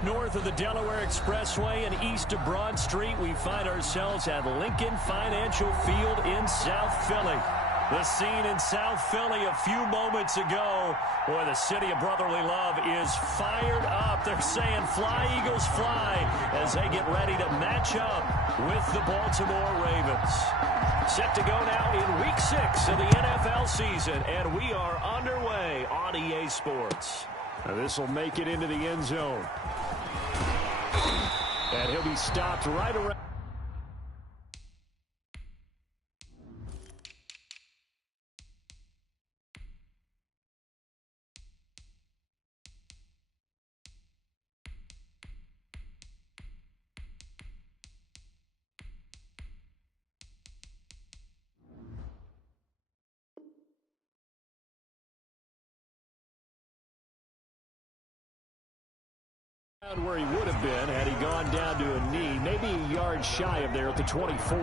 Just north of the Delaware Expressway and east of Broad Street, we find ourselves at Lincoln Financial Field in South Philly. The scene in South Philly a few moments ago. Boy, the city of brotherly love is fired up. They're saying, fly, Eagles, fly, as they get ready to match up with the Baltimore Ravens. Set to go now in Week 6 of the NFL season, and we are underway on EA Sports. Now this will make it into the end zone. And he'll be stopped right around. Where he would have been had he gone down to a knee, maybe a yard shy of there at the 24.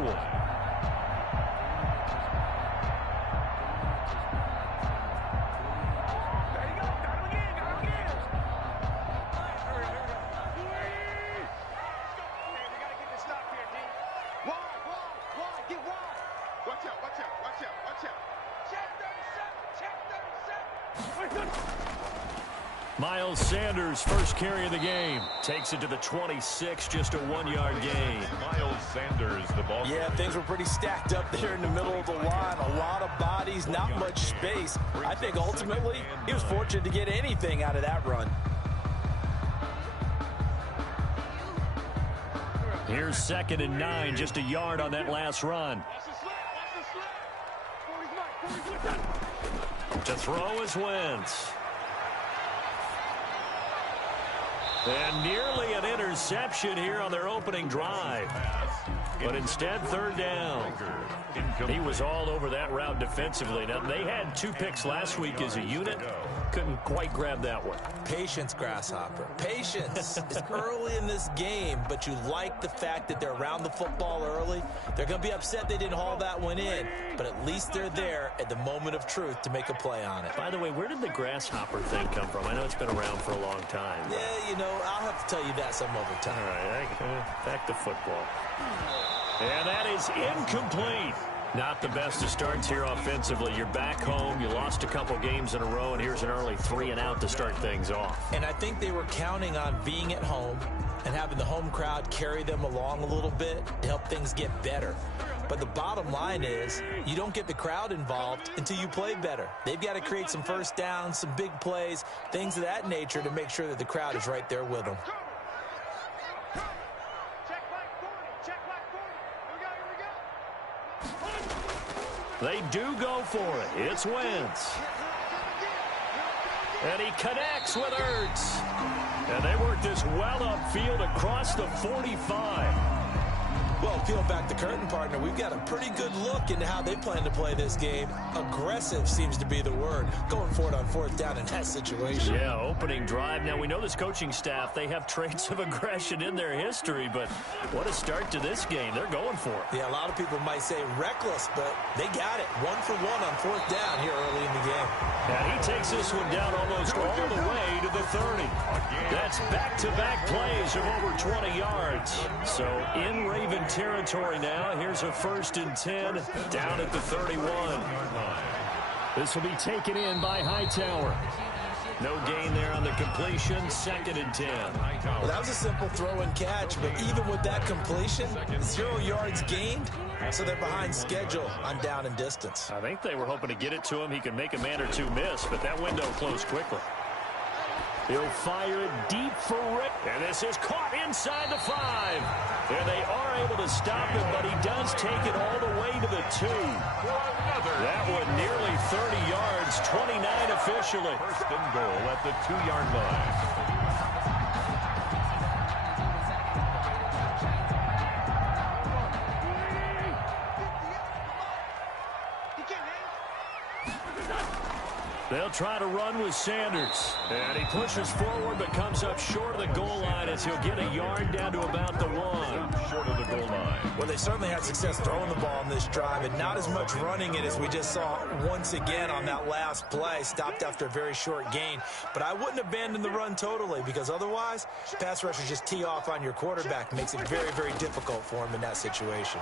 Miles Sanders, first carry of the game. Takes it to the 26, just a 1-yard gain. Miles Sanders, the ball. Yeah, things were pretty stacked up there in the middle of the line. A lot of bodies, not much space. I think ultimately he was fortunate to get anything out of that run. Here's 2nd and 9, just a yard on that last run. To throw is Wentz. And nearly an interception here on their opening drive. But instead, 3rd down. He was all over that route defensively. Now, they had 2 picks last week as a unit. Couldn't quite grab that one. Patience, Grasshopper. Patience. It's early in this game, but you like the fact that they're around the football early. They're going to be upset they didn't haul that one in, but at least they're there at the moment of truth to make a play on it. By the way, where did the Grasshopper thing come from? I know it's been around for a long time. Yeah, you know, I'll have to tell you that some other time. All right, back to football. And that is incomplete. Not the best of starts here offensively. You're back home. You lost a couple games in a row, and here's an early 3-and-out to start things off. And I think they were counting on being at home and having the home crowd carry them along a little bit to help things get better. But the bottom line is you don't get the crowd involved until you play better. They've got to create some first downs, some big plays, things of that nature to make sure that the crowd is right there with them. They do go for it. It's Wentz. And he connects with Ertz. And they work this well upfield across the 45. Well, peel back the curtain, partner. We've got a pretty good look into how they plan to play this game. Aggressive seems to be the word. Going for it on 4th down in that situation. Yeah, opening drive. Now, we know this coaching staff, they have traits of aggression in their history, but what a start to this game. They're going for it. Yeah, a lot of people might say reckless, but they got it. 1 for 1 on 4th down here early in the game. And he takes this one down almost all the way to the 30. That's back-to-back plays of over 20 yards. So in Raven territory now. Here's a 1st and 10 down at the 31. This will be taken in by Hightower. No gain there on the completion. 2nd and 10. Well, that was a simple throw and catch, but even with that completion, 0 yards gained, so they're behind schedule on down and distance. I think they were hoping to get it to him. He could make a man or two miss, but that window closed quickly. He'll fire it deep for Rick. And this is caught inside the 5. And they are able to stop him, but he does take it all the way to the 2. That one nearly 30 yards, 29 officially. 1st and goal at the 2-yard line. They'll try to run with Sanders. And he pushes forward but comes up short of the goal line as he'll get a yard down to about the 1. Short of the goal line. Well, they certainly had success throwing the ball in this drive and not as much running it as we just saw once again on that last play. Stopped after a very short gain. But I wouldn't abandon the run totally because otherwise, pass rushers just tee off on your quarterback. Makes it very, very difficult for him in that situation.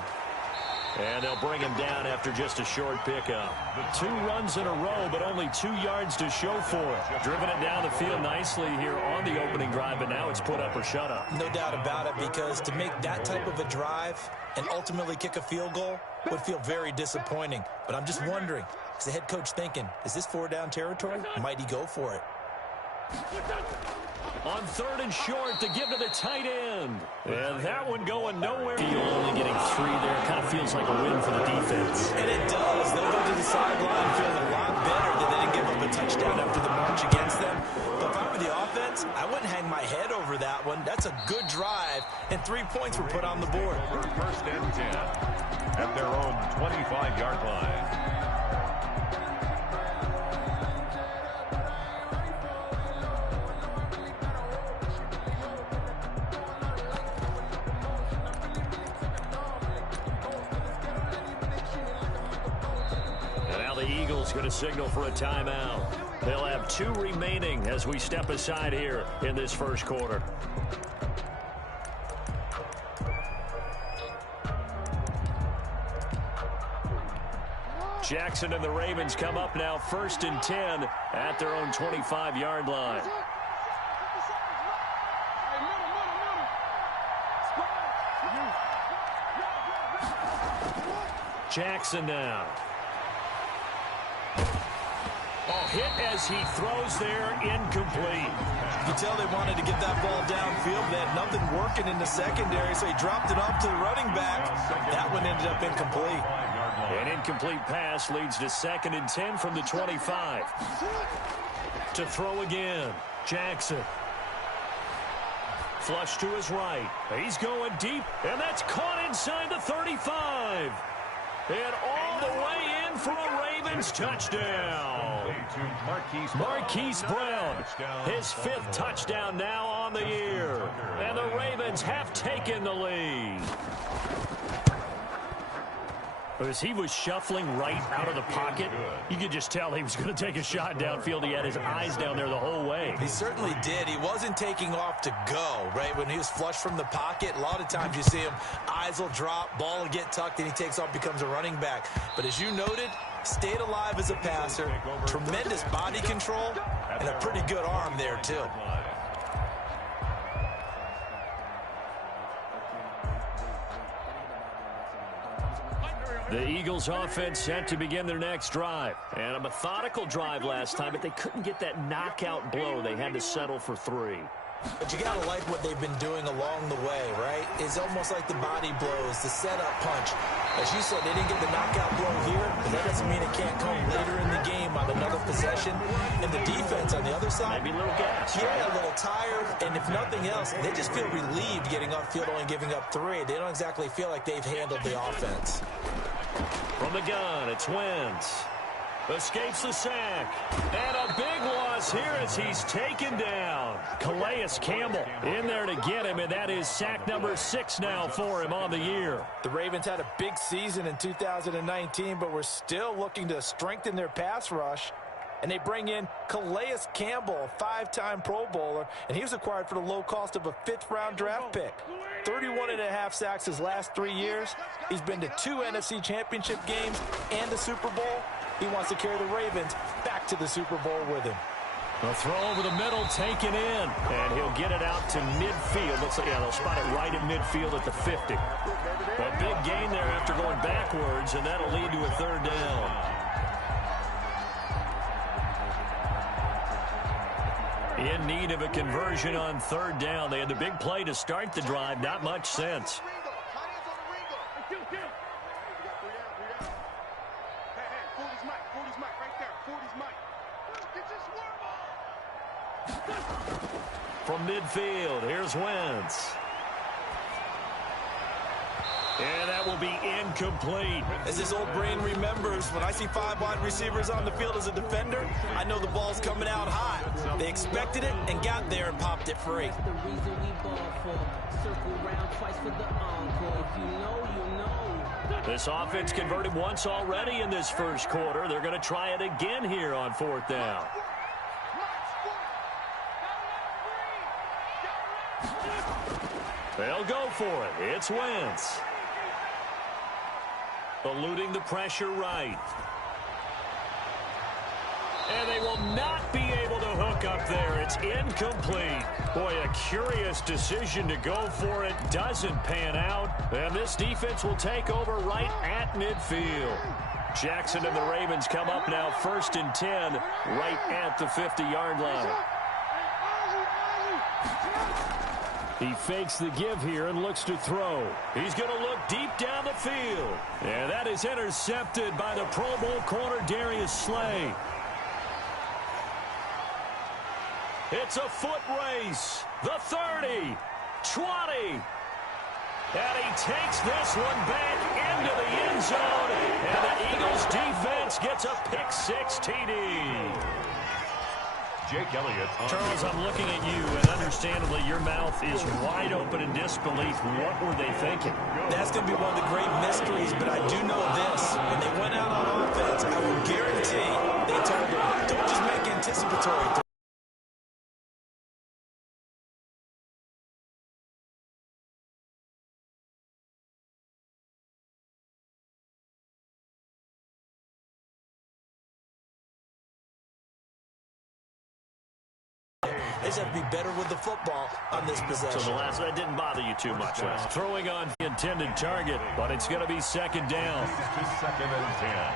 And they'll bring him down after just a short pickup. 2 runs in a row, but only 2 yards to show for it. Driven it down the field nicely here on the opening drive, but now it's put up or shut up. No doubt about it, because to make that type of a drive and ultimately kick a field goal would feel very disappointing. But I'm just wondering, is the head coach thinking, is this 4-down territory? Might he go for it? On 3rd and short, to give to the tight end. And that one going nowhere. Only getting 3 there. Kind of feels like a win for the defense. And it does. They'll go to the sideline feeling a lot better that they didn't give up a touchdown after the march against them. But if I were the offense, I wouldn't hang my head over that one. That's a good drive, and 3 points were put on the board. 1st and 10 at their own 25-yard line. Going to signal for a timeout. They'll have 2 remaining as we step aside here in this first quarter. Jackson and the Ravens come up now 1st and 10 at their own 25-yard line. Jackson now. Hit as he throws there, incomplete. You can tell they wanted to get that ball downfield. They had nothing working in the secondary, so he dropped it off to the running back. That one ended up incomplete. An incomplete pass leads to 2nd and 10 from the 25. To throw again, Jackson. Flush to his right. He's going deep, and that's caught inside the 35. And all the way in for a Ravens touchdown. Marquise Brown, his 5th touchdown now on the year. And the Ravens have taken the lead. As he was shuffling right out of the pocket, you could just tell he was going to take a shot downfield. He had his eyes down there the whole way. He certainly did. He wasn't taking off to go, right? When he was flushed from the pocket, a lot of times you see him, eyes will drop, ball will get tucked, and he takes off, becomes a running back. But as you noted, stayed alive as a passer, tremendous body control, and a pretty good arm there, too. The Eagles offense set to begin their next drive. And a methodical drive last time, but they couldn't get that knockout blow. They had to settle for 3. But you got to like what they've been doing along the way, right? It's almost like the body blows, the setup punch. As you said, they didn't get the knockout blow here, but that doesn't mean it can't come later in the game on another possession. And the defense on the other side, maybe a little gas. Yeah, a little tired. And if nothing else, they just feel relieved getting upfield, only giving up 3. They don't exactly feel like they've handled the offense. From the gun, it's Wentz. Escapes the sack. And a big loss here as he's taken down. Calais Campbell in there to get him, and that is sack number 6 now for him on the year. The Ravens had a big season in 2019, but we're still looking to strengthen their pass rush. And they bring in Calais Campbell, a 5-time Pro Bowler, and he was acquired for the low cost of a 5th-round draft pick. 31.5 sacks his last 3 years. He's been to 2 NFC Championship games and the Super Bowl. He wants to carry the Ravens back to the Super Bowl with him. A throw over the middle, taken in, and he'll get it out to midfield. Looks like, yeah, they'll spot it right at midfield at the 50. A big gain there after going backwards, and that'll lead to a 3rd down. In need of a conversion on 3rd down. They had the big play to start the drive. Not much sense. From midfield, here's Wentz. And that will be incomplete. As this old brain remembers, when I see 5 wide receivers on the field as a defender, I know the ball's coming out high. They expected it and got there and popped it free. This offense converted once already in this first quarter. They're going to try it again here on 4th down. They'll go for it. It's Wentz. Eluding the pressure right. And they will not be able to hook up there. It's incomplete. Boy, a curious decision to go for it. Doesn't pan out. And this defense will take over right at midfield. Jackson and the Ravens come up now 1st and 10 right at the 50-yard line. He fakes the give here and looks to throw. He's going to look deep down the field. And that is intercepted by the Pro Bowl corner Darius Slay. It's a foot race. The 30, 20. And he takes this one back into the end zone. And the Eagles defense gets a pick-6 TD. Jake Elliott. Charles, I'm looking at you, and understandably your mouth is wide open in disbelief. What were they thinking? That's going to be one of the great mysteries, but I do know this. When they went out on offense, I will guarantee they told them, don't just make anticipatory. They just have to be better with the football on this possession. So the last that didn't bother you too much. Throwing on the intended target, but it's going to be 2nd down. 2nd and 10.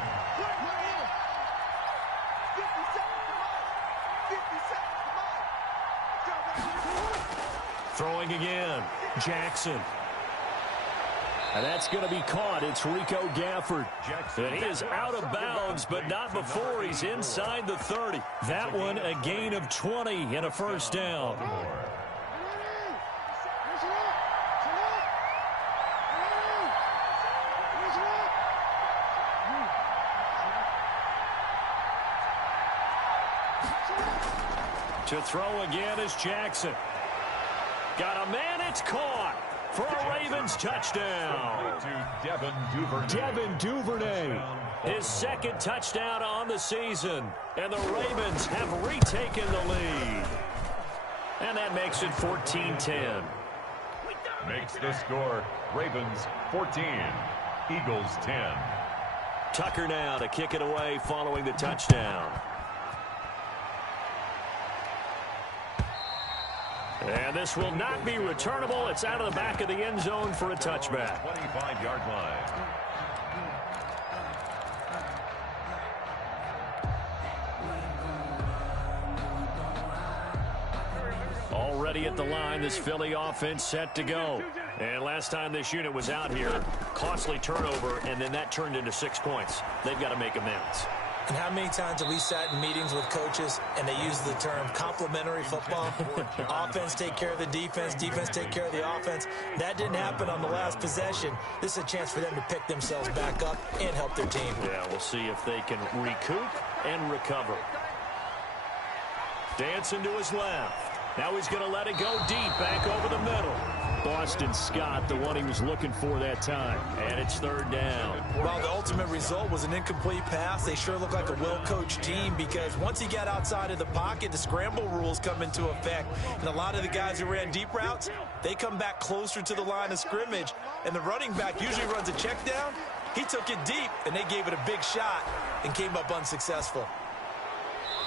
Throwing again. Jackson. And that's going to be caught. It's Rico Gafford. And he is out of bounds, but not before he's inside the 30. That one a gain of 20 and a 1st down. To throw again is Jackson. Got a man, it's caught. For a Ravens touchdown. Devin Duvernay. His 2nd touchdown on the season. And the Ravens have retaken the lead. And that makes it 14-10. Makes the score Ravens 14, Eagles 10. Tucker now to kick it away following the touchdown. And this will not be returnable. It's out of the back of the end zone for a touchback. 25-yard line. Already at the line, this Philly offense set to go. And last time this unit was out here, costly turnover, and then that turned into 6 points. They've got to make amends. And how many times have we sat in meetings with coaches and they use the term complementary football? Offense take care of the defense, defense take care of the offense. That didn't happen on the last possession. This is a chance for them to pick themselves back up and help their team. Yeah, we'll see if they can recoup and recover. Dancing to his left. Now he's going to let it go deep back over the middle. Boston Scott, the one he was looking for that time. And it's 3rd down. While the ultimate result was an incomplete pass, they sure look like a well-coached team because once he got outside of the pocket, the scramble rules come into effect. And a lot of the guys who ran deep routes, they come back closer to the line of scrimmage. And the running back usually runs a check down. He took it deep, and they gave it a big shot and came up unsuccessful.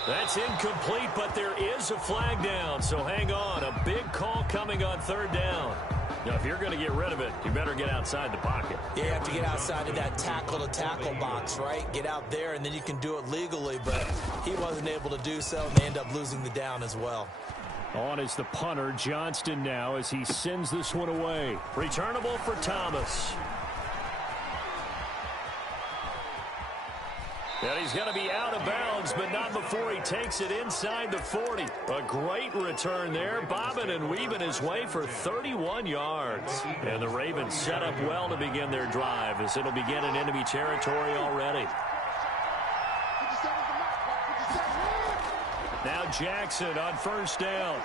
That's incomplete, but there is a flag down, so hang on. A big call coming on 3rd down. Now, if you're going to get rid of it, you better get outside the pocket. You have to get outside of that tackle-to-tackle box, right? Get out there, and then you can do it legally, but he wasn't able to do so, and they end up losing the down as well. On is the punter, Johnston now, as he sends this one away. Returnable for Thomas. And he's going to be out of bounds, but not before he takes it inside the 40. A great return there, bobbing and weaving his way for 31 yards. And the Ravens set up well to begin their drive, as it'll begin in enemy territory already. Now Jackson on first down.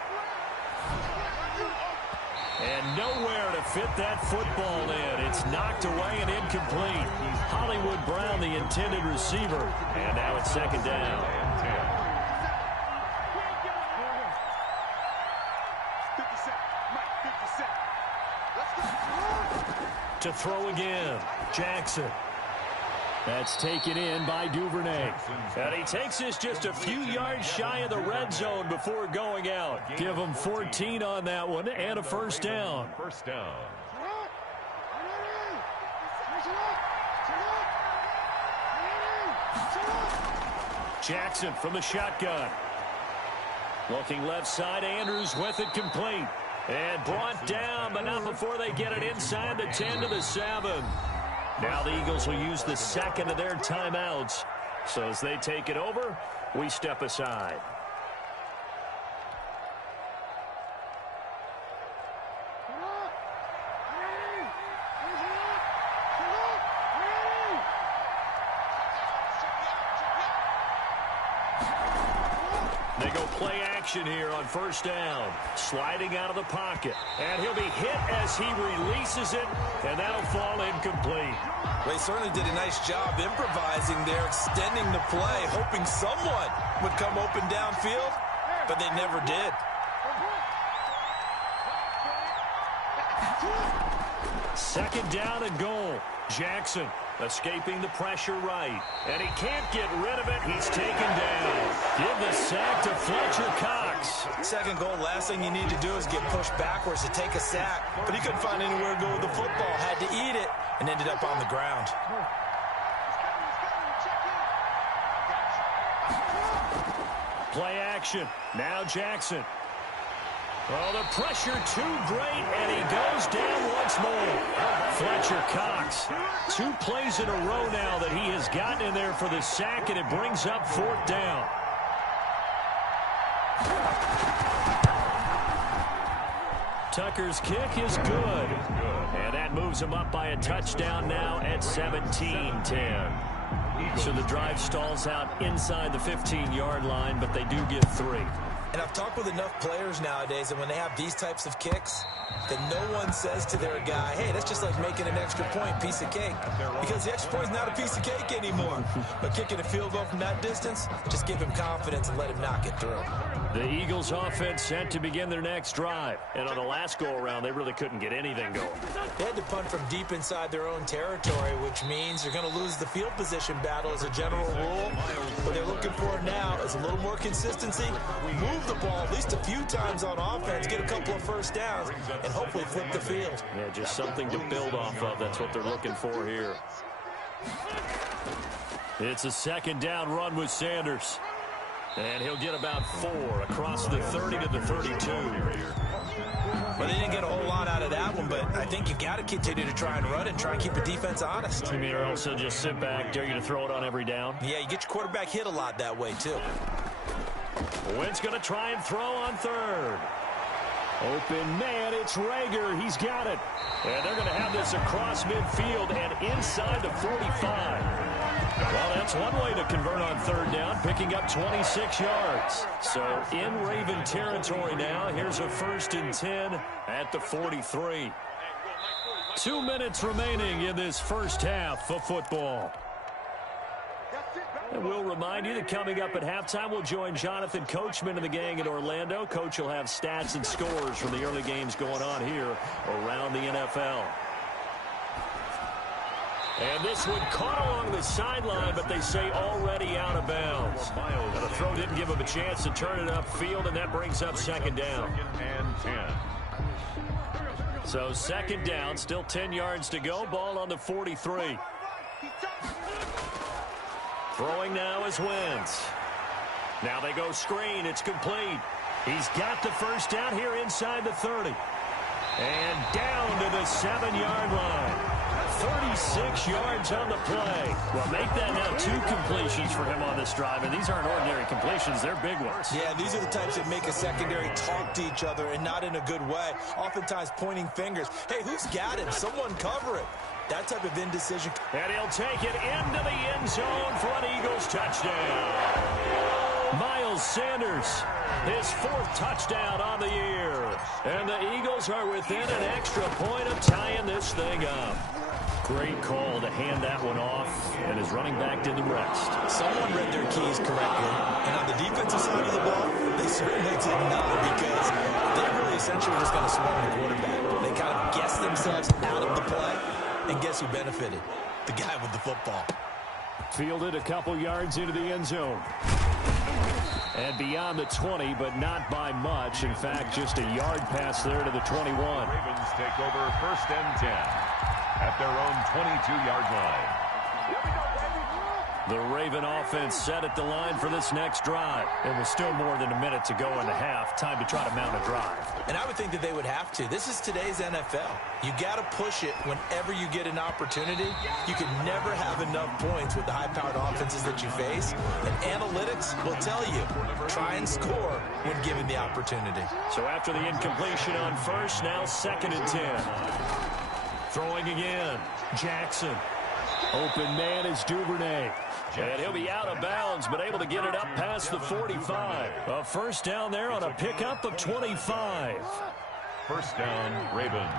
And nowhere to fit that football in. It's knocked away and incomplete. Hollywood Brown, the intended receiver. And now it's second down. To throw again, Jackson. That's taken in by Duvernay. And he takes this just a few yards shy of the red zone before going out. Give him 14 on that one and a first down. First down. Jackson from the shotgun. Looking left side, Andrews with it complete. And brought down, but not before they get it inside the 10 to the 7. Now the Eagles will use the second of their timeouts. So as they take it over, we step aside. They go play action here on first down. Sliding out of the pocket. And he'll be hit as he releases it. And that'll fall incomplete. Well, he certainly did a nice job improvising there, extending the play, hoping someone would come open downfield, but they never did. Second down and goal. Jackson escaping the pressure right. And he can't get rid of it. He's taken down. Give the sack to Fletcher Cox. Second goal, last thing you need to do is get pushed backwards to take a sack. But he couldn't find anywhere to go with the football. Had to eat it and ended up on the ground. Play action. Now Jackson. Oh, the pressure too great, and he goes down once more. Fletcher Cox. 2 plays in a row now that he has gotten in there for the sack, and it brings up fourth down. Tucker's kick is good. And that moves him up by a touchdown now at 17-10. So the drive stalls out inside the 15-yard line, but they do get 3. And I've talked with enough players nowadays that when they have these types of kicks, that no one says to their guy, hey, that's just like making an extra point, piece of cake. Because the extra point is not a piece of cake anymore. But kicking a field goal from that distance, just give him confidence and let him knock it through. The Eagles offense set to begin their next drive. And on the last go-around, they really couldn't get anything going. They had to punt from deep inside their own territory, which means they're going to lose the field position battle as a general rule. What they're looking for now is a little more consistency, move the ball at least a few times on offense, get a couple of first downs, and hopefully flip the field. Yeah, just something to build off of. That's what they're looking for here. It's a second down run with Sanders. And he'll get about 4 across the 30 to the 32. Well, they didn't get a whole lot out of that one, but I think you got to continue to try and run and try and keep the defense honest. You mean or else they'll just sit back, dare you to throw it on every down? Yeah, you get your quarterback hit a lot that way, too. Wentz going to try and throw on third. Open man, it's Rager. He's got it. And they're going to have this across midfield and inside the 45. Well, that's one way to convert on third down, picking up 26 yards. So in Raven territory now. Here's a 1st and 10 at the 43. 2 minutes remaining in this first half of football. And we'll remind you that coming up at halftime, we'll join Jonathan Coachman and the gang in Orlando. Coach will have stats and scores from the early games going on here around the NFL. And this one caught along the sideline, but they say already out of bounds. And the throw didn't give him a chance to turn it upfield, and that brings up second down. So second down, still 10 yards to go. Ball on the 43. Throwing now is Wentz. Now they go screen. It's complete. He's got the first down here inside the 30. And down to the 7-yard line. 36 yards on the play. Well, make that now 2 completions for him on this drive, and these aren't ordinary completions. They're big ones. Yeah, these are the types that make a secondary talk to each other and not in a good way, oftentimes pointing fingers. Hey, who's got him? Someone cover it. That type of indecision. And he'll take it into the end zone for an Eagles touchdown. Miles Sanders, his 4th touchdown on the year. And the Eagles are within an extra point of tying this thing up. Great call to hand that one off, and his running back did the rest. Someone read their keys correctly, and on the defensive side of the ball, they certainly did not, because they really essentially were just going to swarm the quarterback. They kind of guessed themselves out of the play, and guess who benefited? The guy with the football. Fielded a couple yards into the end zone. And beyond the 20, but not by much. In fact, just a yard pass there to the 21. Ravens take over 1st and 10 at their own 22-yard line. The Raven offense set at the line for this next drive. It was still more than a minute to go in the half. Time to try to mount a drive. And I would think that they would have to. This is today's NFL. You got to push it whenever you get an opportunity. You can never have enough points with the high-powered offenses that you face. And analytics will tell you, try and score when given the opportunity. So after the incompletion on 1st, now 2nd and 10. Throwing again. Jackson. Open man is Duvernay. And he'll be out of bounds, but able to get it up past the 45. A 1st down there on a pickup of 25. 1st down, Ravens.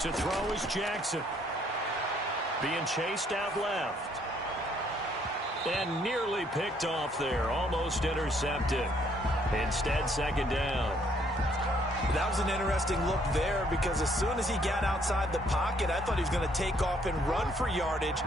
To throw is Jackson. Being chased out left. And nearly picked off there. Almost intercepted. Instead, 2nd down. That was an interesting look there, because as soon as he got outside the pocket, I thought he was going to take off and run for yardage.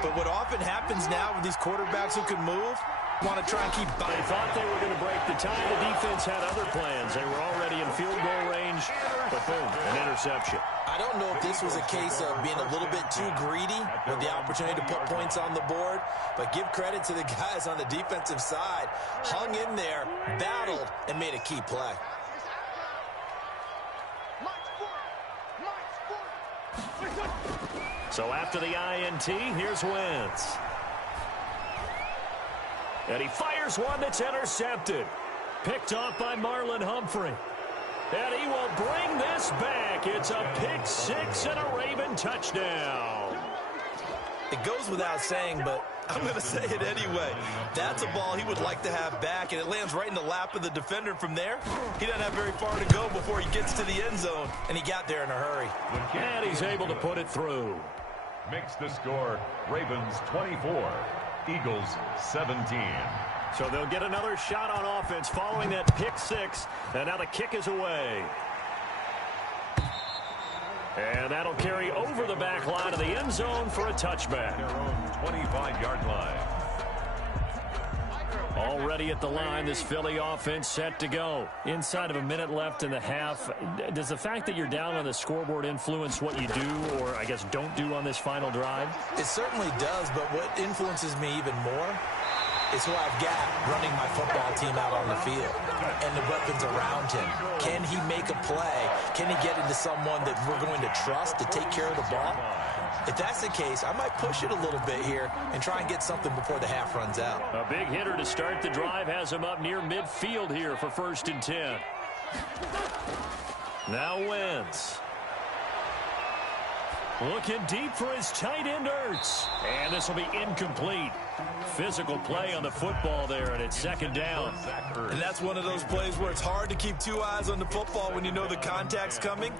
But what often happens now with these quarterbacks who can move, want to try and keep by. They thought they were going to break the tie. The defense had other plans. They were already in field goal range, but boom, an interception. I don't know if this was a case of being a little bit too greedy with the opportunity to put points on the board, but give credit to the guys on the defensive side. Hung in there, battled, and made a key play. So after the INT, here's Wentz. And he fires one that's intercepted. Picked off by Marlon Humphrey. And he will bring this back. It's a pick 6 and a Raven touchdown. It goes without saying, but I'm going to say it anyway. That's a ball he would like to have back, and it lands right in the lap of the defender. From there, he doesn't have very far to go before he gets to the end zone, and he got there in a hurry. And he's able to put it through. Makes the score Ravens 24, Eagles 17. So they'll get another shot on offense following that pick 6, and now the kick is away. And that'll carry over the back line of the end zone for a touchback. Their own 25-yard line. Already at the line, this Philly offense set to go. Inside of a minute left in the half, does the fact that you're down on the scoreboard influence what you do, or I guess don't do on this final drive? It certainly does, but what influences me even more is who I've got running my football team out on the field and the weapons around him. Can he make a play? Can he get into someone that we're going to trust to take care of the ball? If that's the case, I might push it a little bit here and try and get something before the half runs out. A big hitter to start the drive has him up near midfield here for 1st and 10. Now Wentz. Looking deep for his tight end, Ertz. And this will be incomplete. Physical play on the football there, and it's 2nd down. And that's one of those plays where it's hard to keep 2 eyes on the football when you know the contact's coming,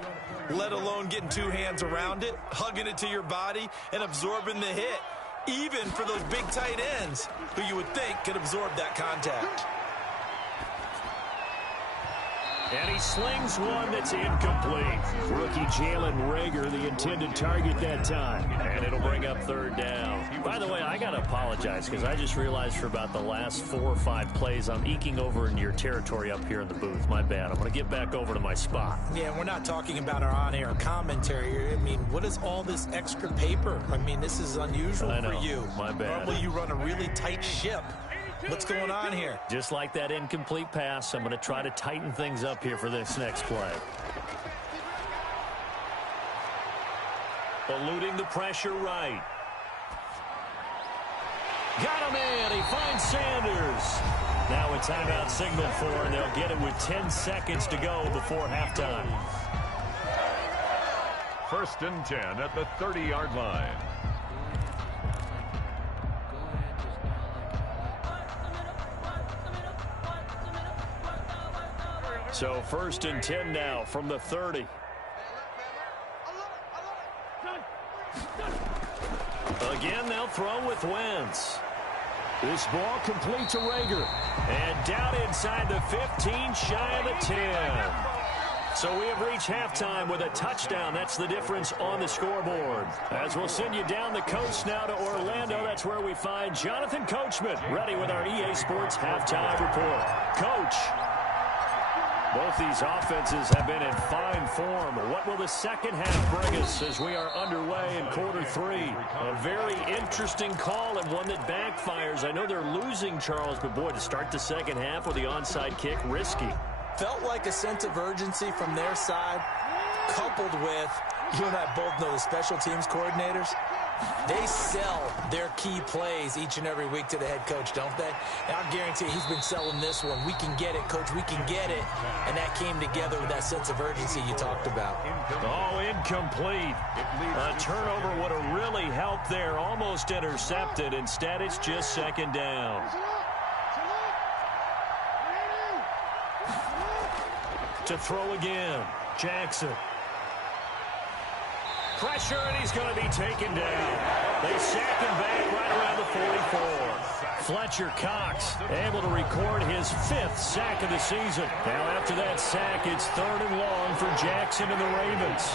let alone getting 2 hands around it, hugging it to your body, and absorbing the hit, even for those big tight ends who you would think could absorb that contact. And he slings one that's incomplete. Rookie Jalen Reagor, the intended target that time. And it'll bring up third down. By the way, I got to apologize because I just realized for about the last 4 or 5 plays, I'm eking over into your territory up here in the booth. My bad. I'm going to get back over to my spot. Yeah, we're not talking about our on-air commentary here. I mean, what is all this extra paper? I mean, this is unusual for you. My bad. Normally you run a really tight ship. What's going on here? Just like that incomplete pass, I'm going to try to tighten things up here for this next play. Eluding the pressure right. Got him in. He finds Sanders. Now a timeout signal for, and they'll get it with 10 seconds to go before halftime. 1st and 10 at the 30-yard line. So 1st and 10 now from the 30. Again, they'll throw with Wentz. This ball complete to Reagor. And down inside the 15, shy of the 10. So we have reached halftime with a touchdown. That's the difference on the scoreboard. As we'll send you down the coast now to Orlando, that's where we find Jonathan Coachman, ready with our EA Sports Halftime Report. Coach. Both these offenses have been in fine form. What will the second half bring us as we are underway in quarter 3? A very interesting call and one that backfires. I know they're losing, Charles, but boy, to start the second half with the onside kick, risky. Felt like a sense of urgency from their side, coupled with, you and I both know the special teams coordinators. They sell their key plays each and every week to the head coach, don't they? And I guarantee he's been selling this one. We can get it, coach. We can get it. And that came together with that sense of urgency you talked about. Oh, incomplete. A turnover would have really helped there. Almost intercepted. Instead, it's just second down. To throw again. Jackson. Pressure, and he's going to be taken down. They sack him back right around the 44. Fletcher Cox able to record his 5th sack of the season. Now after that sack, it's 3rd and long for Jackson and the Ravens.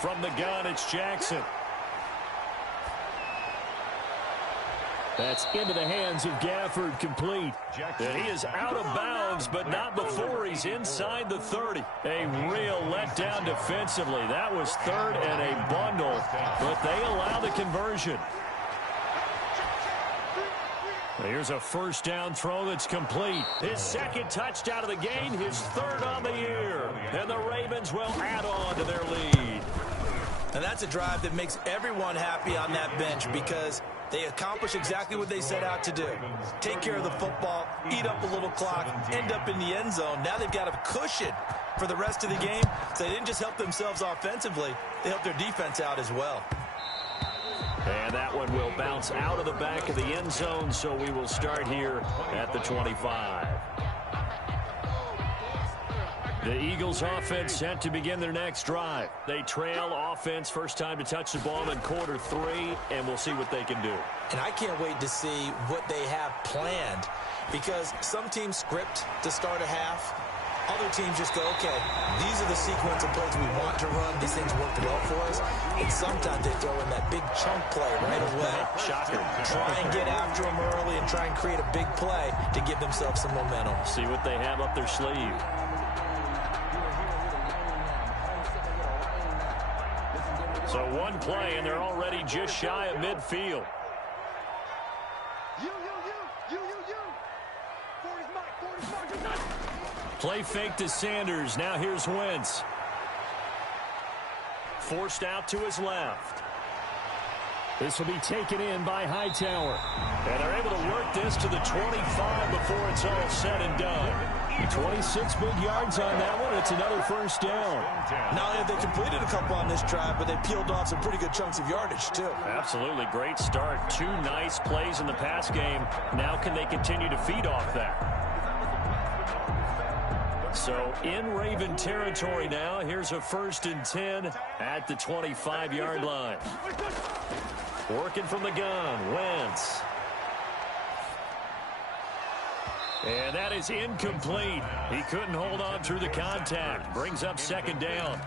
From the gun, it's Jackson. That's into the hands of Gafford, complete. And he is out of bounds, but not before he's inside the 30. A real letdown defensively. That was 3rd and a bundle, but they allow the conversion. Here's a first down throw that's complete. His 2nd touchdown of the game, his 3rd on the year. And the Ravens will add on to their lead. And that's a drive that makes everyone happy on that bench because they accomplish exactly what they set out to do. Take care of the football, eat up a little clock, end up in the end zone. Now they've got a cushion for the rest of the game. So they didn't just help themselves offensively, they helped their defense out as well. And that one will bounce out of the back of the end zone, so we will start here at the 25. The Eagles offense set to begin their next drive. They trail offense, first time to touch the ball in quarter 3, and we'll see what they can do. And I can't wait to see what they have planned because some teams script to start a half. Other teams just go, okay, these are the sequence of plays we want to run. These things worked well for us. And sometimes they throw in that big chunk play right away. Shocker. Try and get after them early and try and create a big play to give themselves some momentum. See what they have up their sleeve. So one play, and they're already just shy of midfield. Play fake to Sanders. Now here's Wentz. Forced out to his left. This will be taken in by Hightower. And they're able to work this to the 25 before it's all said and done. 26 big yards on that one. It's another first down. Not only have they completed a couple on this drive, but they peeled off some pretty good chunks of yardage, too. Absolutely. Great start. 2 nice plays in the pass game. Now can they continue to feed off that? So in Raven territory now. Here's a 1st and 10 at the 25-yard line. Working from the gun, Wentz. And that is incomplete. He couldn't hold on through the contact. Brings up 2nd down.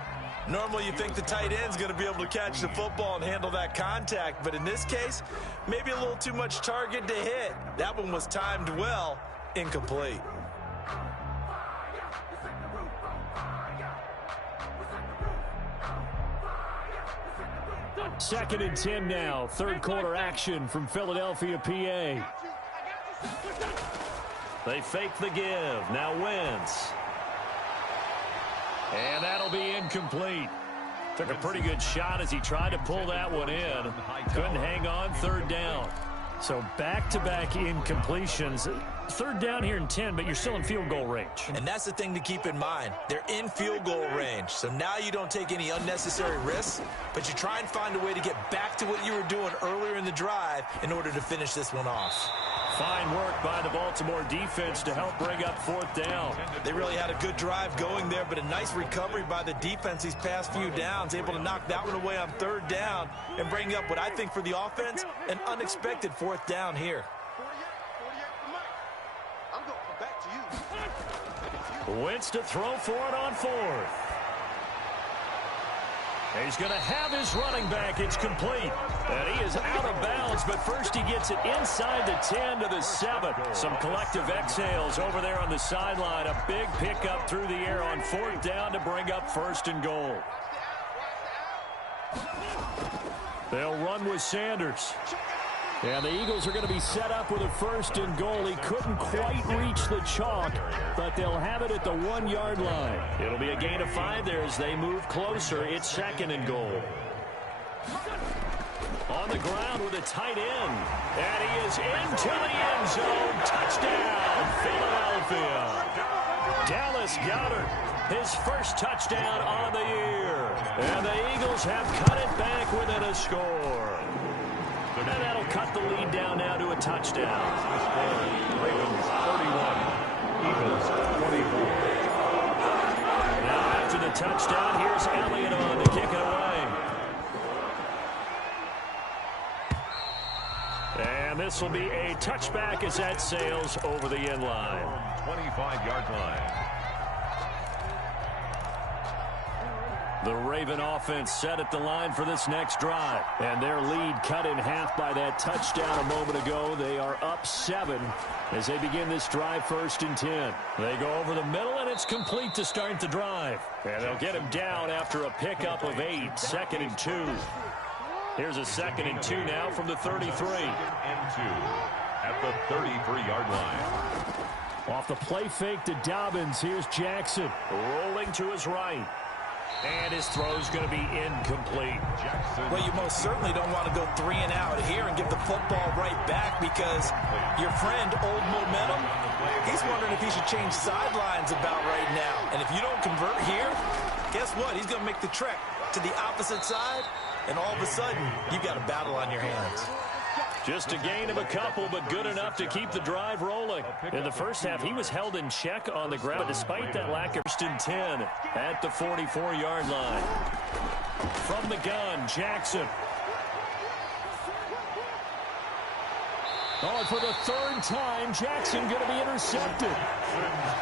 Normally you think the tight end's going to be able to catch the football and handle that contact, but in this case, maybe a little too much target to hit. That one was timed well, incomplete. 2nd and 10 now. 3rd quarter action from Philadelphia, PA. They fake the give. Now Wentz. And that'll be incomplete. Took a pretty good shot as he tried to pull that one in. Couldn't hang on. 3rd down. So back-to-back incompletions. 3rd down here in 10, but you're still in field goal range. And that's the thing to keep in mind. They're in field goal range. So now you don't take any unnecessary risks, but you try and find a way to get back to what you were doing earlier in the drive in order to finish this one off. Fine work by the Baltimore defense to help bring up 4th down. They really had a good drive going there, but a nice recovery by the defense these past few downs, able to knock that one away on 3rd down and bring up what I think for the offense, an unexpected 4th down here. Wentz to throw for it on 4th. He's going to have his running back. It's complete. And he is out of bounds, but first he gets it inside the 10 to the 7. Some collective exhales over there on the sideline. A big pickup through the air on 4th down to bring up 1st and goal. They'll run with Sanders. And the Eagles are going to be set up with a 1st and goal. He couldn't quite reach the chalk, but they'll have it at the 1-yard line. It'll be a gain of 5 there as they move closer. It's 2nd and goal. On the ground with a tight end. And he is into the end zone. Touchdown, Philadelphia. Dallas Goedert, his first touchdown on the year. And the Eagles have cut it back within a score. And that'll cut the lead down now to a touchdown. Ravens 31, Eagles 24. Now after the touchdown, here's Elliott on to kick it away. And this will be a touchback as that sails over the end line. 25-yard line. The Raven offense set at the line for this next drive. And their lead cut in half by that touchdown a moment ago. They are up 7 as they begin this drive 1st and 10. They go over the middle, and it's complete to start the drive. And they'll get him down after a pickup of 8. 2nd and 2. Here's a 2nd and 2 now from the 33. 2nd and 2 at the 33-yard line. Off the play fake to Dobbins. Here's Jackson rolling to his right. And his throw's going to be incomplete. Well, you most certainly don't want to go 3 and out here and give the football right back because your friend, Old Momentum, he's wondering if he should change sidelines about right now. And if you don't convert here, guess what? He's going to make the trek to the opposite side, and all of a sudden, you've got a battle on your hands. Just a gain of a couple, but good enough to keep the drive rolling. In the first half, he was held in check on the ground, but despite that lack of 1st and 10 at the 44-yard line. From the gun, Jackson. Oh, and for the 3rd time, Jackson going to be intercepted.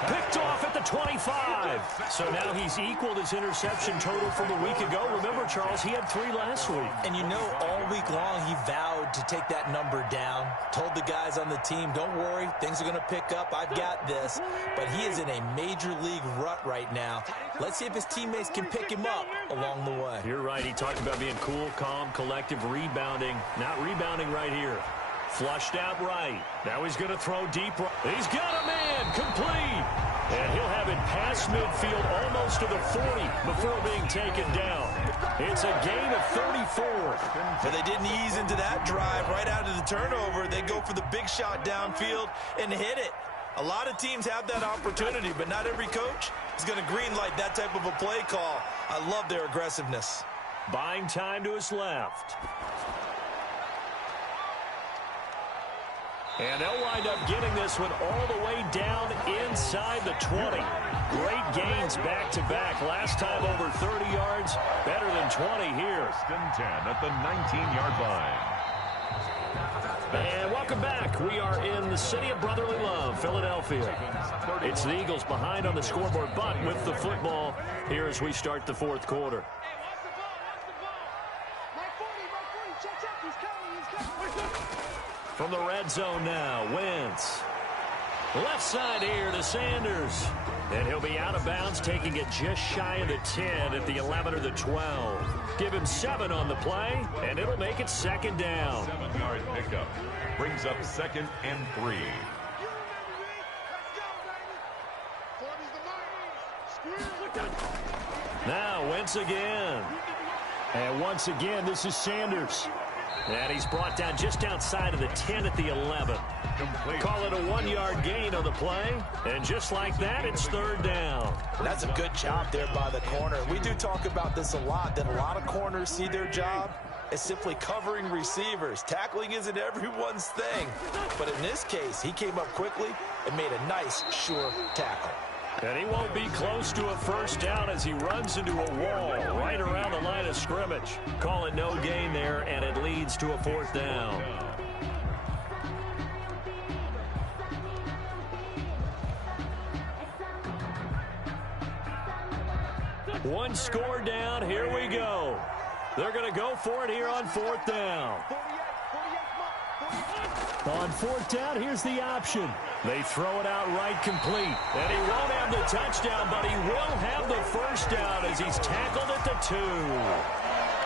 Picked off at the 25. So now he's equaled his interception total from a week ago. Remember, Charles, he had 3 last week. And you know, all week long, he vowed to take that number down. Told the guys on the team, don't worry, things are going to pick up. I've got this. But he is in a major league rut right now. Let's see if his teammates can pick him up along the way. You're right. He talked about being cool, calm, collective, rebounding. Not rebounding right here. Flushed out right. Now he's going to throw deep right. He's got a man. Complete. And he'll have it past midfield almost to the 40 before being taken down. It's a gain of 34. But they didn't ease into that drive right out of the turnover. They go for the big shot downfield and hit it. A lot of teams have that opportunity, but not every coach is going to greenlight that type of a play call. I love their aggressiveness. Buying time to his left. And they'll wind up getting this one all the way down inside the 20. Great gains back-to-back. Last time over 30 yards, better than 20 here. First and 10 at the 19-yard line. And welcome back. We are in the city of brotherly love, Philadelphia. It's the Eagles behind on the scoreboard, but with the football here as we start the fourth quarter. From the red zone now, Wentz. Left side here to Sanders. And he'll be out of bounds, taking it just shy of the 10 at the 11 or the 12. Give him 7 on the play, and it'll make it second down. 7-yard pickup. Brings up 2nd and 3. Now Wentz again. And once again, this is Sanders. And he's brought down just outside of the 10 at the 11. Complete. Call it a 1-yard gain on the play. And just like that, it's third down. That's a good job there by the corner. We do talk about this a lot, that a lot of corners see their job as simply covering receivers. Tackling isn't everyone's thing. But in this case, he came up quickly and made a nice, sure tackle. And he won't be close to a first down as he runs into a wall right around the line of scrimmage. Call it no gain there, and it leads to a fourth down. One score down. Here we go. They're going to go for it here on fourth down. On fourth down, here's the option. They throw it out right complete. And he won't have the touchdown, but he will have the first down as he's tackled at the 2.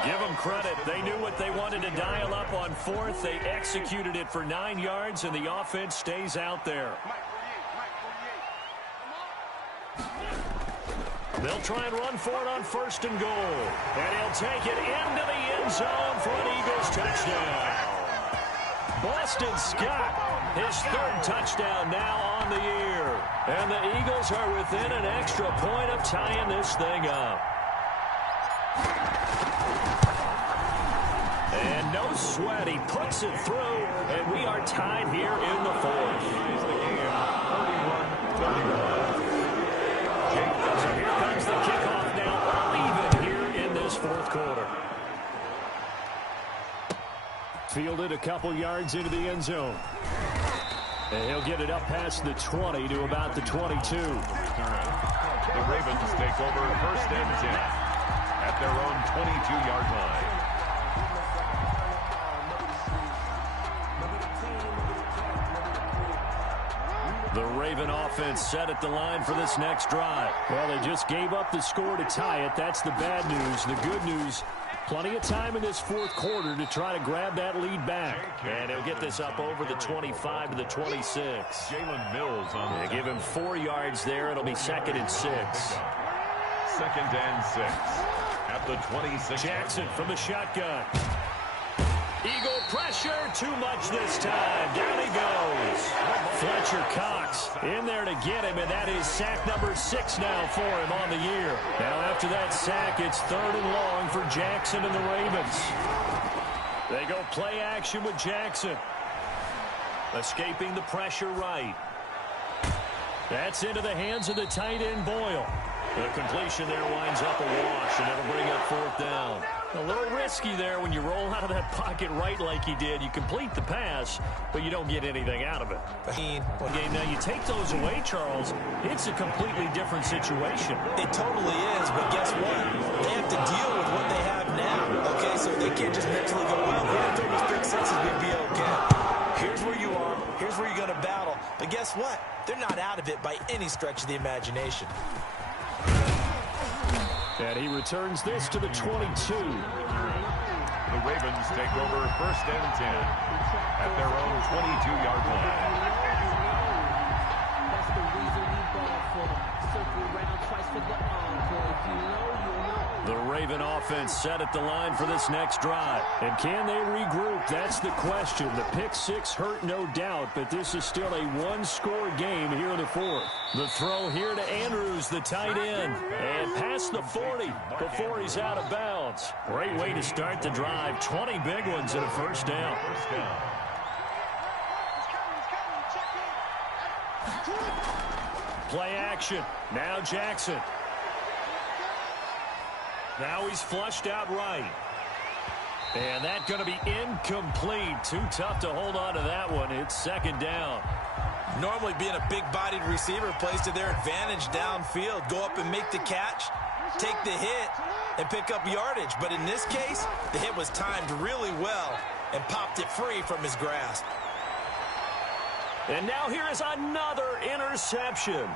Give them credit. They knew what they wanted to dial up on fourth. They executed it for 9 yards, and the offense stays out there. They'll try and run for it on first and goal. And he'll take it into the end zone for an Eagles touchdown. Boston Scott, his 3rd touchdown now on the year. And the Eagles are within an extra point of tying this thing up. And no sweat, he puts it through, and we are tied here in the 4th. So here comes the kickoff now, even here in this 4th quarter. Fielded a couple yards into the end zone. And he'll get it up past the 20 to about the 22. The Ravens take over first and 10 at their own 22-yard line. The Raven offense set at the line for this next drive. Well, they just gave up the score to tie it. That's the bad news. The good news, plenty of time in this 4th quarter to try to grab that lead back. And he'll get this up over the 25 to the 26. Jalen Mills on They give him 4 yards there. It'll be 2nd and 6. 2nd and 6 at the 26. Jackson from the shotgun. Eagle pressure, too much this time. Down he goes. Fletcher Cox in there to get him, and that is sack number 6 now for him on the year. Now after that sack, it's 3rd and long for Jackson and the Ravens. They go play action with Jackson. Escaping the pressure right. That's into the hands of the tight end Boyle. The completion there winds up a wash, and it'll bring up 4th down. A little risky there when you roll out of that pocket right like he did. You complete the pass, but you don't get anything out of it. Now you take those away, Charles, it's a completely different situation. It totally is, but guess what? They have to deal with what they have now, okay? So they can't just mentally go, well, we're going to throw these big sixes, we'd be okay. Here's where you are. Here's where you're going to battle. But guess what? They're not out of it by any stretch of the imagination. And he returns this to the 22. The Ravens take over first and 10 at their own 22-yard line. That's the reason we ball for. Circle around twice for the encore. If you know, you know. The Raven offense set at the line for this next drive. And can they regroup? That's the question. The pick 6 hurt, no doubt, but this is still a one-score game here in the 4th. The throw here to Andrews, the tight end. And past the 40 before he's out of bounds. Great way to start the drive. 20 big ones and a first down. Play action. Now Jackson. Now he's flushed out right. And that's going to be incomplete. Too tough to hold on to that one. It's second down. Normally being a big-bodied receiver plays to their advantage downfield. Go up and make the catch, take the hit, and pick up yardage. But in this case, the hit was timed really well and popped it free from his grasp. And now here is another interception.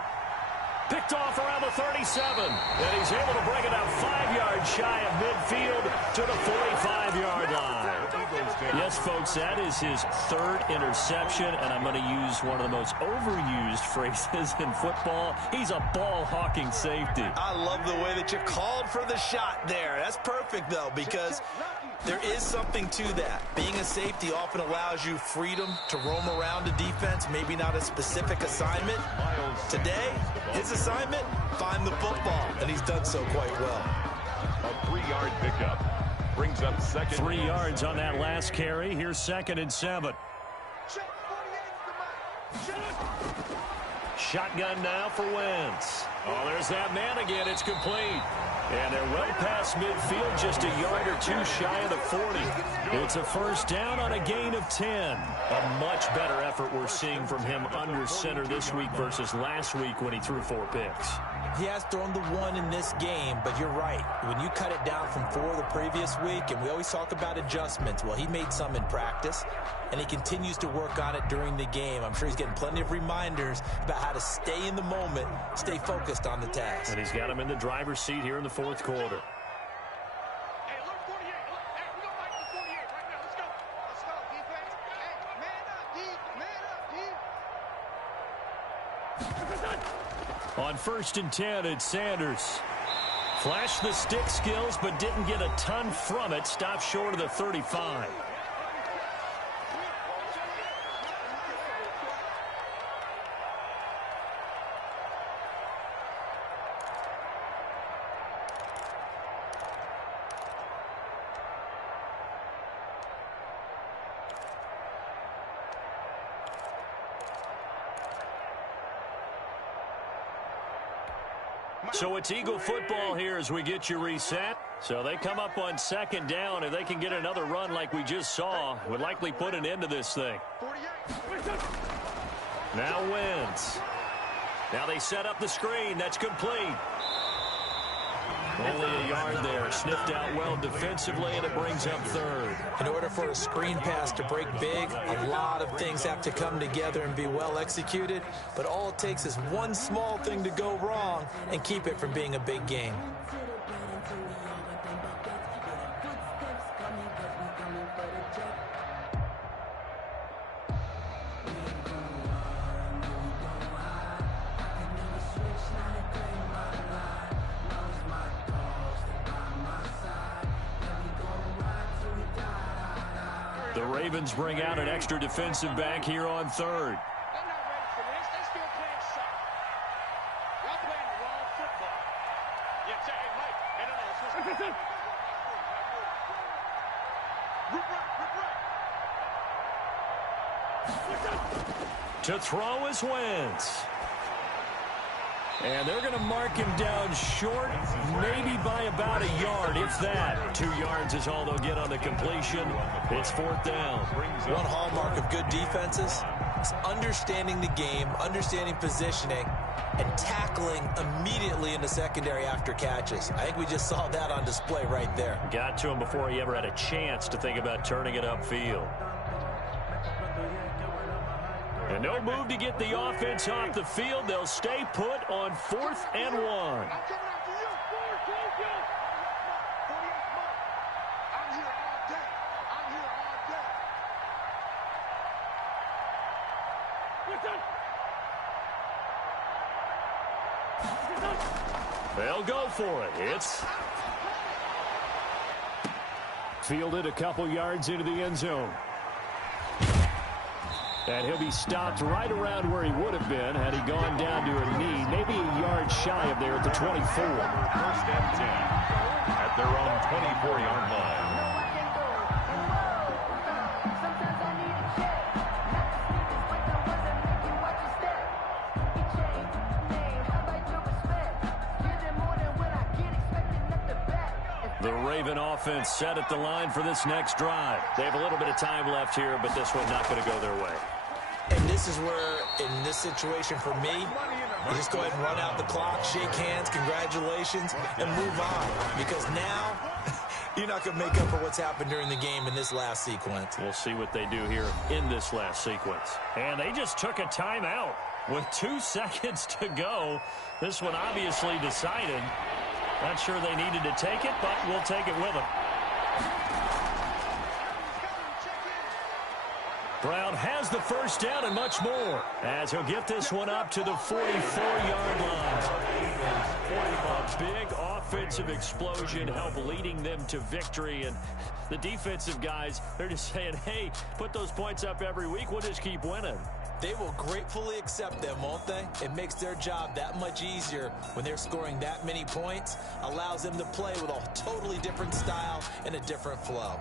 Picked off around the 37. And he's able to bring it out 5 yards shy of midfield to the 45-yard line. Yes, folks, that is his third interception, and I'm going to use one of the most overused phrases in football. He's a ball-hawking safety. I love the way that you called for the shot there. That's perfect, though, because there is something to that. Being a safety often allows you freedom to roam around a defense, maybe not a specific assignment. Today, his assignment, find the football, and he's done so quite well. A 3-yard pickup brings up second. 3 yards on that last carry. Here's 2nd and 7. Shotgun now for Wentz. Oh, there's that man again. It's complete. And they're well past midfield, just a yard or two shy of the 40. It's a first down on a gain of 10. A much better effort we're seeing from him under center this week versus last week when he threw 4 picks. He has thrown the 1 in this game, but you're right. When you cut it down from 4 the previous week, and we always talk about adjustments, well, he made some in practice, and he continues to work on it during the game. I'm sure he's getting plenty of reminders about how to stay in the moment, stay focused on the task. And he's got him in the driver's seat here in the 4th quarter. On 1st and 10, it's Sanders. Flashed the stick skills, but didn't get a ton from it. Stopped short of the 35. So it's Eagle football here as we get you reset. So they come up on 2nd down. If they can get another run like we just saw, would likely put an end to this thing. Now Wentz. Now they set up the screen. That's complete. Only a yard there. Sniffed out well defensively, and it brings up 3rd. In order for a screen pass to break big, a lot of things have to come together and be well executed. But all it takes is one small thing to go wrong and keep it from being a big game. The Ravens bring out an extra defensive back here on 3rd. They're not ready for this. They're still playing soft. Y'all playing the wrong football. Yeah, hey, Mike. Hey, no. To throw is Wentz. And they're going to mark him down short, maybe by about a yard, if that. 2 yards is all they'll get on the completion. It's 4th down. One hallmark of good defenses is understanding the game, understanding positioning, and tackling immediately in the secondary after catches. I think we just saw that on display right there. Got to him before he ever had a chance to think about turning it upfield. And no move to get the offense off the field. They'll stay put on 4th and 1. They'll go for it. It's fielded a couple yards into the end zone. And he'll be stopped right around where he would have been had he gone down to a knee, maybe a yard shy of there at the 24. 1st and 10 at their own 24-yard line. Raven offense set at the line for this next drive. They have a little bit of time left here, but this one not going to go their way. And this is where, in this situation for me, you just go ahead and run out the clock, shake hands, congratulations, and move on. Because now, you're not going to make up for what's happened during the game in this last sequence. We'll see what they do here in this last sequence. And they just took a timeout with 2 seconds to go. This one obviously decided. Not sure they needed to take it, but we'll take it with them. Brown has the first down and much more as he'll get this one up to the 44-yard line. A big offensive explosion help leading them to victory. And the defensive guys, they're just saying, hey, put those points up every week. We'll just keep winning. They will gratefully accept them, won't they? It makes their job that much easier when they're scoring that many points. Allows them to play with a totally different style and a different flow.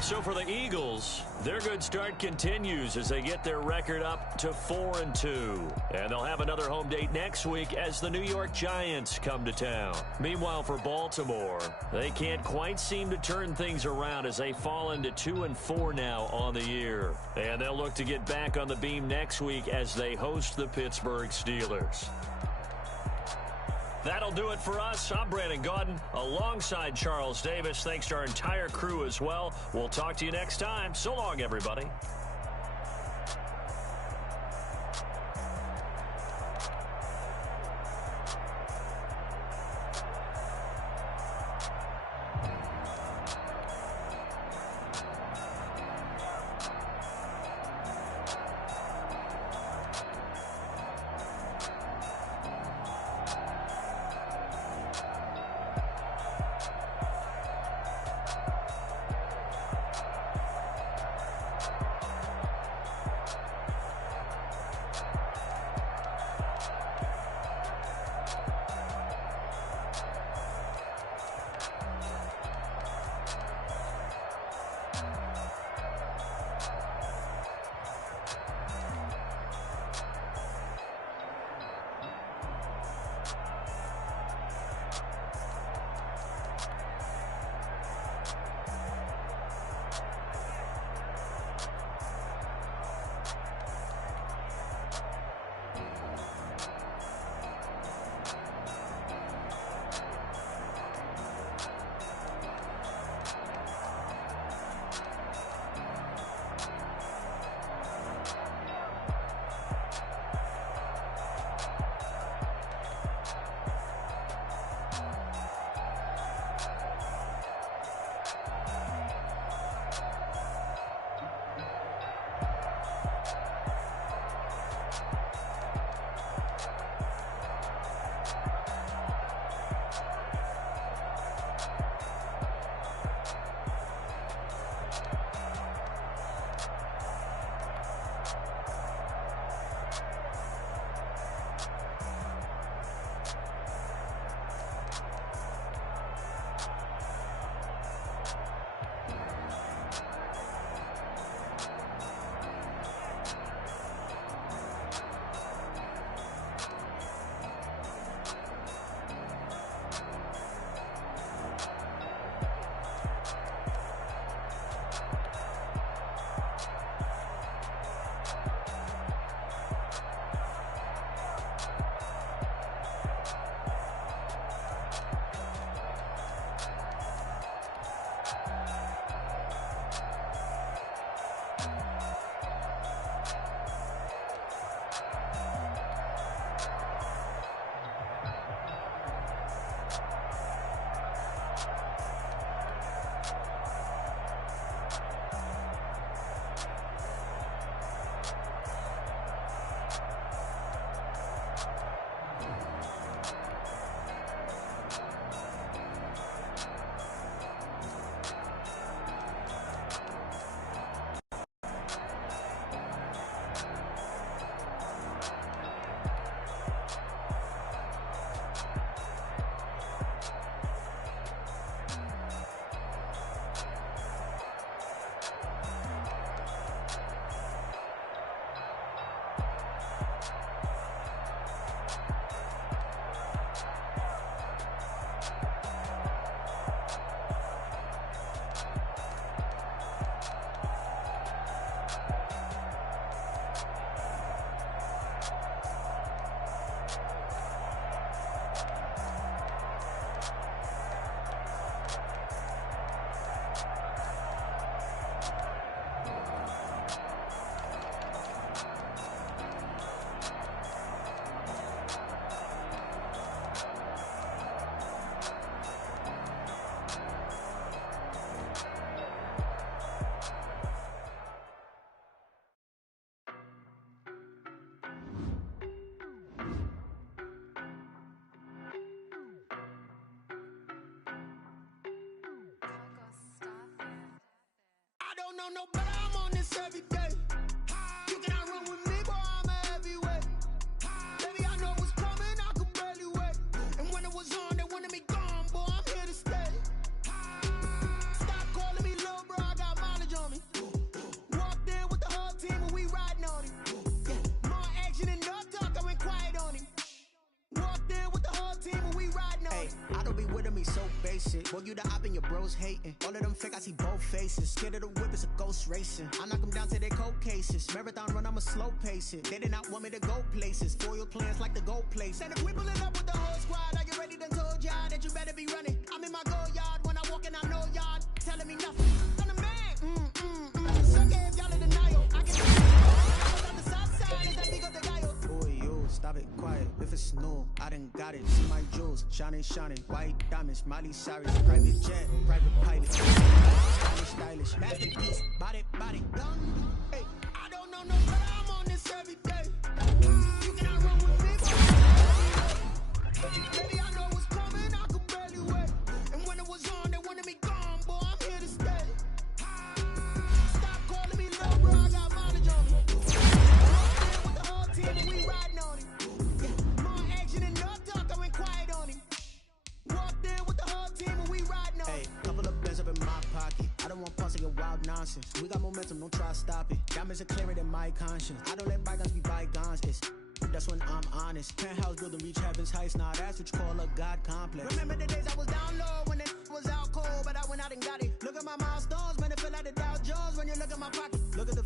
So for the Eagles, their good start continues as they get their record up to 4-2. And they'll have another home date next week as the New York Giants come to town. Meanwhile, for Baltimore, they can't quite seem to turn things around as they fall into 2-4 now on the year. And they'll look to get back on the beam next week as they host the Pittsburgh Steelers. That'll do it for us. I'm Brandon Gaudin alongside Charles Davis. Thanks to our entire crew as well. We'll talk to you next time. So long, everybody. no better, I'm on this every day. You cannot run with me, boy, I'm a heavyweight. Baby, I know what's coming, I could barely wait. And when it was on, they wanted me gone, boy, I'm here to stay. Stop calling me little bro, I got mileage on me. Walked in with the whole team and we riding on him. Yeah, more action and no talk, I went quiet on him. Walked in with the whole team and we riding on him. I don't be with me so basic. Boy, you the op and your bros hating. All of them fake, I see both faces. Scared of the whip, it's a ghost racing. I knock them down to their cold cases. Marathon run, I'ma slow pace it. They did not want me to go places. Foil plans like the gold place. And if we pulling up with the whole squad, I get ready done told y'all that you better be running. I'm in my go yard, when I walk in I know y'all telling me nothing. I'm the man, Suck it if y'all in denial. I get on the south side, is that big of the guy? Boy, you, stop it, quiet. If it's new, I done got it. See my jewels, shining, white diamonds, Miley Cyrus, private jet, private pilot. Stylish, masterpiece, body, done. Hey, I don't know no better, I'm on this every day. You cannot run with me, baby, I know what's coming, I could barely wait. And when it was on, they wanted me gone, boy, I'm here to stay. Stop calling me little bro, I got mileage on me. Walked in with the whole team and we riding on him. Yeah, more action and no talk, I went quiet on him. Walked in with the whole team and we riding on him. Hey, couple of bands up in my pocket. I don't want pulse and wild nonsense. We got momentum, don't try to stop it. Diamonds are clearer than my conscience. I don't let bygones be bygones. That's when I'm honest. Penthouse building, reach heaven's heights. Nah, that's what you call a God complex. Remember the days I was down low when it was out cold, but I went out and got it. Look at my milestones, man, it feel like the Dow Jones when you look at my pocket. Look at the